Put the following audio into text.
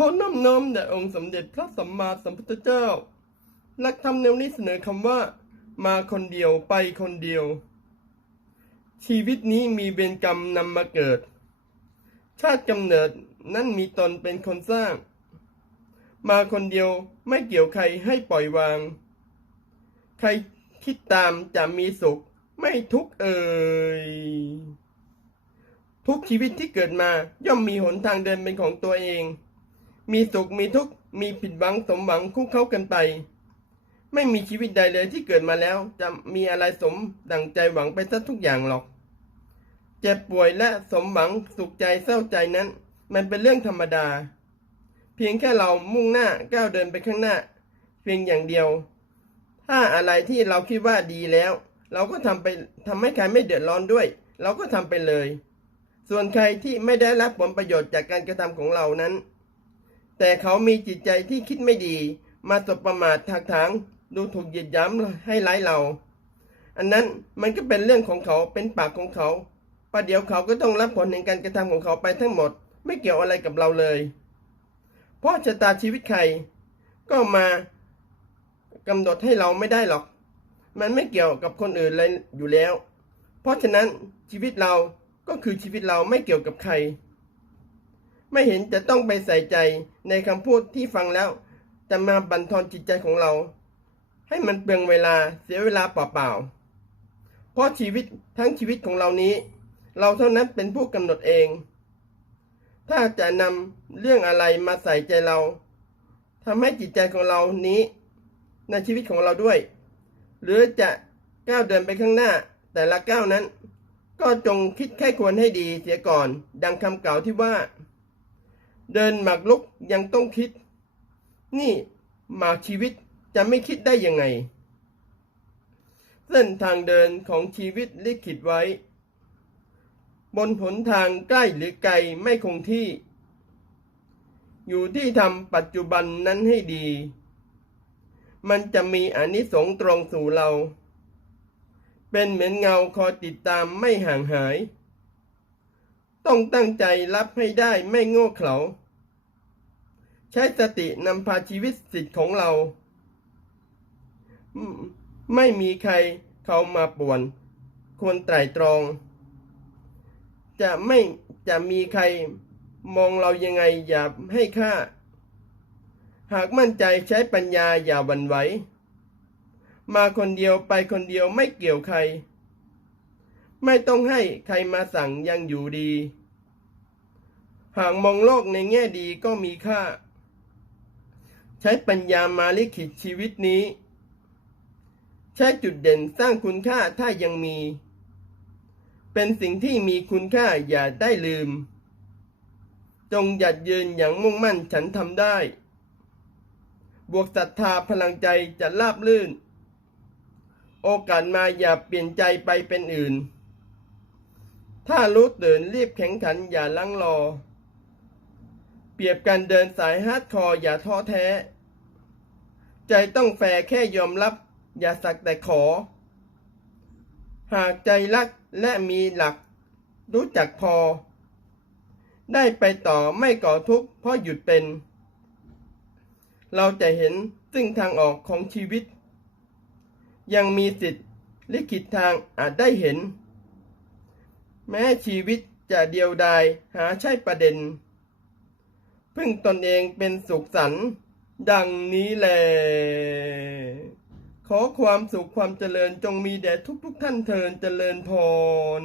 ขอน้อมน้อมแด่องค์สมเด็จพระสัมมาสัมพุทธเจ้า หลักธรรมแนวนี้เสนอคำว่า มาคนเดียวไปคนเดียว ชีวิตนี้มีเวรกรรมนำมาเกิด ชาติกำเนิดนั่นมีตนเป็นคนสร้าง มาคนเดียวไม่เกี่ยวใครให้ปล่อยวาง ใครคิดตามจะมีสุขไม่ทุกข์เอ่ยทุกชีวิตที่เกิดมาย่อมมีหนทางเดินเป็นของตัวเอง มีสุขมีทุกข์มีผิดหวังสมหวังคู่เข้ากันไป ไม่มีชีวิตใดเลยที่เกิดมาแล้ว จะมีอะไรสมดังใจหวังไปซะทุกอย่างหรอก เจ็บป่วยและสมหวังสุขใจเศร้าใจนั้น มันเป็นเรื่องธรรมดา เพียงแค่เรามุ่งหน้าก้าวเดินไปข้างหน้า เพียงอย่างเดียว ถ้าอะไรที่เราคิดว่าดีแล้ว เราก็ทำไปทำให้ใครไม่เดือดร้อนด้วย เราก็ทำไปเลย ส่วนใครที่ไม่ได้รับผลประโยชน์จากการกระทำของเรานั้น แต่เขามีจิตใจที่คิดไม่ดี มาสบประมาทถักถางดูถูกเหยียดหย้ำให้ร้ายเรา อันนั้นมันก็เป็นเรื่องของเขาเป็นปากของเขาประเดี๋ยวเขาก็ต้องรับผลแห่งการกระทำของเขาไปทั้งหมด ไม่เกี่ยวอะไรกับเราเลย เพราะชะตาชีวิตใคร ก็มากำหนดให้เราไม่ได้หรอก มันไม่เกี่ยวกับคนอื่นเลยอยู่แล้ว เพราะฉะนั้นชีวิตเราก็คือชีวิตเราไม่เกี่ยวกับใคร ไม่เห็นจะต้องไปใส่ใจในคำพูดที่ฟังแล้ว จะมาบั่นทอนจิตใจของเรา ให้มันเปลืองเวลาเสียเวลาเปล่าๆ เพราะชีวิตทั้งชีวิตของเรานี้ เราเท่านั้นเป็นผู้กำหนดเอง ถ้าจะนำเรื่องอะไรมาใส่ใจเราทำให้จิตใจของเรานี้ ในชีวิตของเราด้วย หรือจะก้าวเดินไปข้างหน้า แต่ละก้าวนั้น ก็จงคิดแค่ควรให้ดีเสียก่อน ดังคำกล่าวที่ว่า เดินหมากลุกยังต้องคิด นี่หมากชีวิตจะไม่คิดได้ยังไง เส้นทางเดินของชีวิตลิขิตไว้ บนหนทางใกล้หรือไกลไม่คงที่ อยู่ที่ทำปัจจุบันนั้นให้ดี มันจะมีอนิสงส์ตรงสู่เรา เป็นเหมือนเงาคอยติดตามไม่ห่างหาย ต้องตั้งใจรับให้ได้ไม่โง่เขลา ใช้สตินำพาชีวิตสิทธิ์ของเรา ไม่มีใครเขามาป่วน ควรไตรตรอง จะไม่จะมีใครมองเรายังไงอย่าให้ค่า หากมั่นใจใช้ปัญญาอย่าหวั่นไหว มาคนเดียวไปคนเดียวไม่เกี่ยวใคร ไม่ต้องให้ใครมาสั่งยังอยู่ดี หากมองโลกในแง่ดีก็มีค่า ใช้ปัญญามาลิขิตชีวิตนี้ ใช้จุดเด่นสร้างคุณค่าถ้ายังมี เป็นสิ่งที่มีคุณค่าอย่าได้ลืม จงหยัดยืนอย่างมุ่งมั่นฉันทำได้ บวกศรัทธาพลังใจจะราบลื่น โอกาสมาอย่าเปลี่ยนใจไปเป็นอื่นถ้ารู้ตื่นรีบแข็งขันอย่าลังรอ เปรียบกันเดินสายฮาร์ดคอร์อย่าท้อแท้ ใจต้องแฟร์แค่ยอมรับ อย่าสักแต่ขอ หากใจรักและมีหลัก รู้จักพอ ได้ไปต่อไม่ก่อทุกข์เพราะหยุดเป็น เราจะเห็นซึ่งทางออกของชีวิต ยังมีสิทธิ์ลิขิตทางอาจได้เห็น แม้ชีวิตจะเดียวดายหาใช่ประเด็น พึ่งตนเองเป็นสุขสันต์ดังนี้แหละขอความสุขความเจริญจงมีแด่ทุกทุกๆท่านเทินเจริญพร